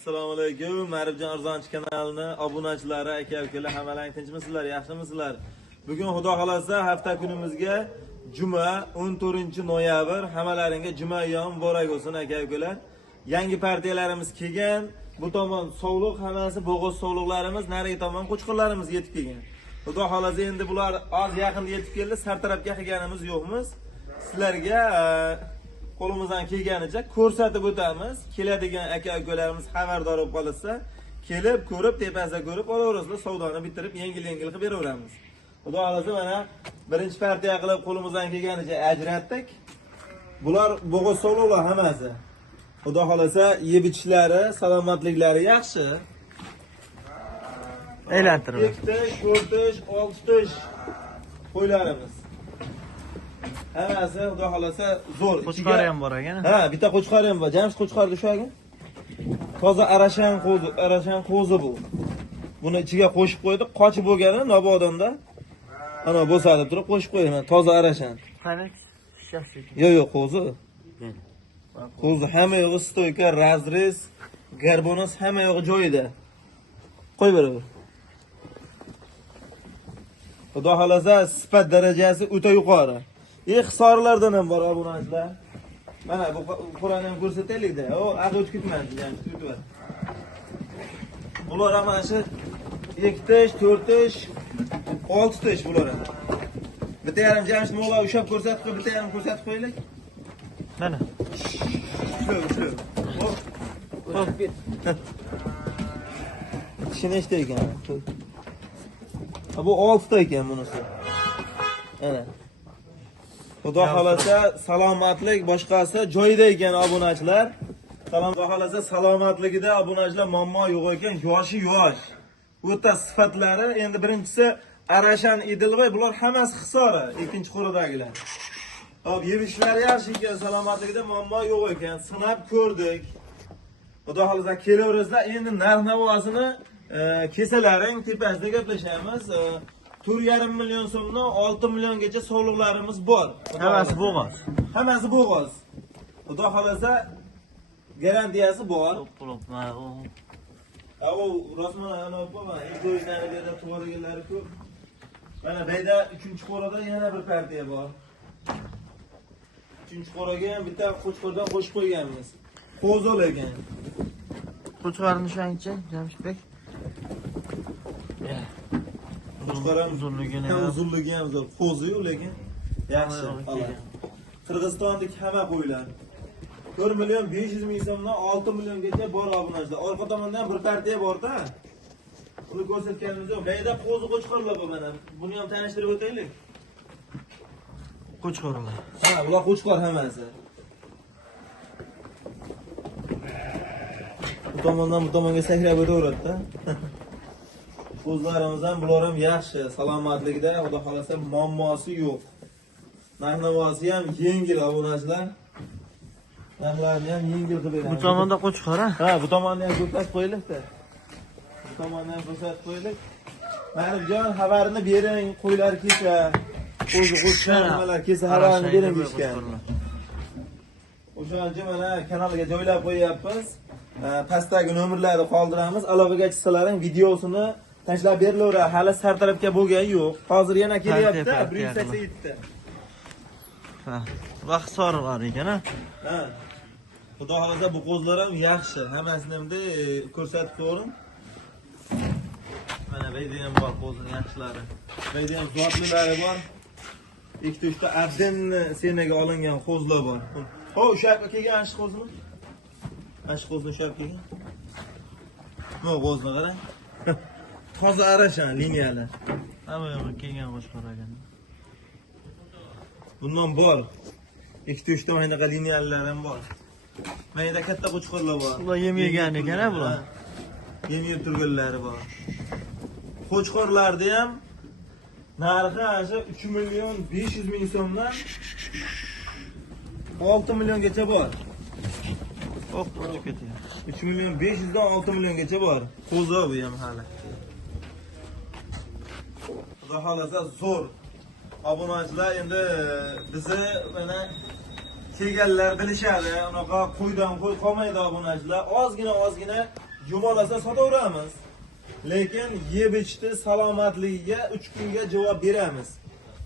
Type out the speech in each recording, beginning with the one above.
Assalomu alaykum. Ma'rifjon Arzonchi kanalini obunachilari, aka-ukalar, hammalar tinchmisizlar, yaxshimisizlar? Bugun Xudo xolasa hafta kunimizga juma 14-noyabr, hammalaringga juma yom muborak bo'lsin aka-ukalar. Yangi partiyalarimiz kelgan. Bu tomon sovliq, hammasi bo'g'iz sovliqlarimiz, nariga tomon qo'chqorlarimiz yetib kelgan. Xudo xolasa endi bular oz yaqin yetib keldi, sartarafga qilganimiz yo'qmiz. Sizlarga qo'limizdan kelganicha ko'rsatib o'tamiz. Keladigan aka-ukalarimiz xabardor bo'lib qolsa, kelib, ko'rib, tepasida ko'rib olaverasizlar, savdoni bitirib, yengil-yengil qilib beraveramiz. Xudo xolasa mana birinchi partiya qilib qo'limizdan kelganicha ajratdik. Bular bo'g'iz sovliqlar hammasi. Xudo xolasa yeb ichishlari, salomatliklari yaxshi. Aylantirib. 2 tish, 4 tish, 6 tish qo'ylarimiz. Hammasi Xudo xolasa zo'r. Qo'chqor ham bor ekan. Ha, bitta qo'chqor ham bor. Jamshid qo'chqorni shu ekan. Toza arashan qo'zi bu. Buni ichiga qo'shib qo'ydik, qochib bo'lgani nobodonda. Ana bo'satib turib qo'shib qo'yaman. Toza arashan. Qani shafsik. Yo'q, qo'zi. Qo'zi hamma yo'g'i stoyka, razrez, garbonos hamma yo'g'i joyida. Qo'y beraver. Xudo xolasa sifat darajasi o'ta yuqori. Hisorlardan ham bor obunachilar. Mana bu Qur'onni ham ko'rsataylik-da. O, ag'och ketmaydi, ya'ni tutib. Bular ham mana shu 2 tish, 4 tish, 6 tish bular ham. Bitta yarim Jamshid mo'la ushab ko'rsatib qo'y, bitta yarim ko'rsatib qo'yaylik. Mana. Shu. Hop. Ishini ishda ekan. Bu 6 ta ekan bunisi. Ana. Xudo xolasa salomatlik boshqasi joyida ekan obunachilar. Xudo xolasa salomatligida obunachilar muammo yo'q ekan, yoshi yosh. O'ta sifatlari endi birinchisi arashan idilg'ay, bular hammasi hisori, ikkinchi qo'ridagilar. Hop, yemishlari yaxshi ekan, salomatligida muammo yo'q ekan. Sinab ko'rdik. Xudo xolasa kelaverasizlar, endi narx-navosini kesalaring tepasida gaplashamiz. 4,5 million so'mdan 6 milliongacha sovliqlarimiz bor. Hammasi bo'g'iz. Hammasi bo'g'iz. Xudo xolasa garantiyasi bor. To'polma u. O rosman ana o'pma, e'tiborlarni berib tug'ilganlari ko'p. Mana bu yerda 3-qo'rada yana bir partiya bor. 3-qo'raga ham bitta qo'chqordan qo'shib qo'yganmiz. Qo'zol ekan. Qo'chqorni shuncha, Jamshidbek. Qo'chqoram uzunligini ham zo'r. Qo'zi-yu lekin yaxshi. Qirg'izistondagi hamma qo'ylar. 4 million 500 ming so'mdan 6 milliongacha bor obunachilar. Orqa tomondan bir partiya bor-da. Uni ko'rsatganimiz yo'q. Bu yerda qo'zi qo'chqorlar bor mana. Buni ham tanishtirib o'taylik. Qo'chqorlar. Ha, bular qo'chqor hammasi. Bu tomondan bu tomonga sakrab o'taveradi-da. Qo'zlarimiz ham bular ham yaxshi, salomatligida, xudo xolasa muammosi yo'q. Narx-navosi ham yengil obunachilar. Narxlarni ham yengil qilib beramiz. Bu tomonda qo'chqor ha? Ha, bu tomonni ham ko'rsatib qo'yaylik-da. Bu tomonni ham ko'rsatib qo'yaylik. Ma'rifjon xabarini bering, qo'ylar kelsa, qo'shlar nimalar kelsa xabarini bering deyishgan. O'shancha mana kanalga joylab qo'yapmiz. Pastdagi nomerlarni qoldiramiz. Aloqaga chiqsalaring videosini tashlab berilaveradi. Hali sartarafga bo'lgani yo'q. Hozir yana kelyapti, 187 ta. Ha, vaqt so'rlar ekan ha. Ha. Xudo xolasa bu qo'zlar ham yaxshi. Hammasini ham ko'rsatib qo'ying. Mana bu yerda ham bor qo'zining yaxshilari. Bu yerda ham zotlilari bor. 2-3 ta abden senaga olingan qo'zlar bor. Ho, o'sha kelgan ash qo'zmi? Ash qo'zni ushlab kelgan. Mo qo'zni qarang. Toza arashan liniyali. Hamma yo'q kelgan qo'chqor ekan. Bundan bor. 2-3 ta anaqa liniyalilar ham bor. Mana yerda katta qo'chqorlar bor. Ular yem yegan ekan-a bular. Yem yeb turganlari bor. Qo'chqorlarni ham narxi asha 3 million 500 ming so'mdan 6 milliongacha bor. Hop, o'tib ketdi. 3 million 500 dan 6 milliongacha bor. Qo'zi bu ham hali. Xudo xolasa zo'r. Obunachilar endi bizni mana kelganlar bilishadi. Unaqa qo'ydan qo'y qolmaydi obunachilar. Ozgina Yumalasa sotaveramiz. Lekin yeb ichdi salomatligiga 3 kunga javob beramiz.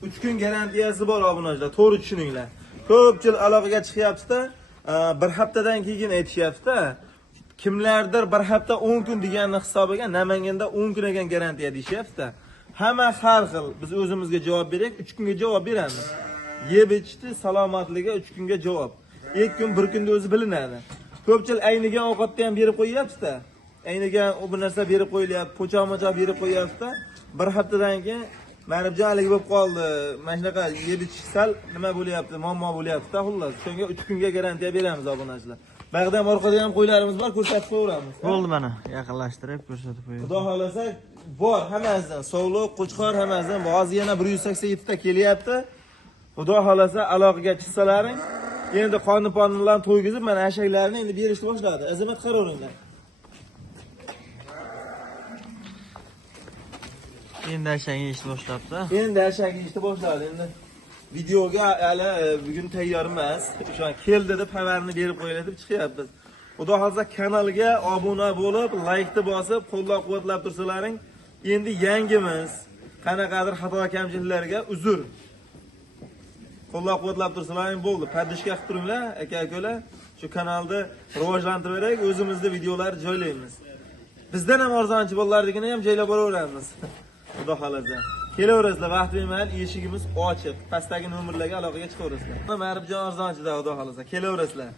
3 kun garantiyasi bor obunachilar, to'g'ri tushuninglar. Ko'pchilik aloqaga chiqyapti-da, bir haftadan keyin aytishyapti-da. Kimlardir bir hafta 10 kun deganni hisobiga Namanganda 10 kun ekan garantiya deyishyapti-da. Hamma har xil. Biz o'zimizga javob beraylik, 3 kunga javob beramiz. Yeb ichdi salomatligiga 3 kunga javob. 2 kun 1 kunda o'zi bilinadi. Ko'pchilik aynigan ovqatni ham berib qo'yapti-da. Aynigan bu narsa berib qo'yilyapti, po'cha-mocha berib qo'yapti. Bir haftadan keyin Maribjonlik bo'lib qoldi. Mana shunaqa yeb ichish sal nima bo'lyapti, muammo bo'lyapti-da, xullas. Shunga 3 kunga garantiya beramiz obunachilar. Bag'da ham orqada ham qo'ylarimiz bor, ko'rsatib qo'yamiz. Bo'ldi mana, yaqinlashtirib ko'rsatib qo'ying. Xudo xolasa bor hammasidan, sovliq, qo'chqor hammasidan. Hozir yana 187 ta kelyapti. Xudo xolasa aloqaga chiqsalaring, endi qonni-ponni to'ygizib, mana ashaklarni endi berishni boshladi. Azamat qaroringlar. Endi ashang yeyishni boshlabdi. Endi ashak yeyishni boshladi. Endi videoga hali bugun tayyor emas. O'sha keldi deb xabarni berib qo'yiladi deb chiqyapmiz. Xudo xolasa kanalga obuna bo'lib, laykni bosib, qo'llab-quvvatlab tursalaring, endi yangimiz. Qanaqadir xato kamchiliklarga uzr. Qo'llab-quvvatlab tursalaring bo'ldi. Paddishka qilib turinglar, aka-ukalar. Shu kanalni rivojlantirib, o'zimizda videolar joylaymiz. Bizdan ham arzonchi bolalarligini ham joylab boraveramiz. Xudo xolasa. Kelaverasizlar, vaqt bemayli, eshigimiz ochiq. Pastdagi nomerlarga aloqaga chiqaverasizlar. Maribjon arzonchida, xudo xolasa. Kelaverasizlar.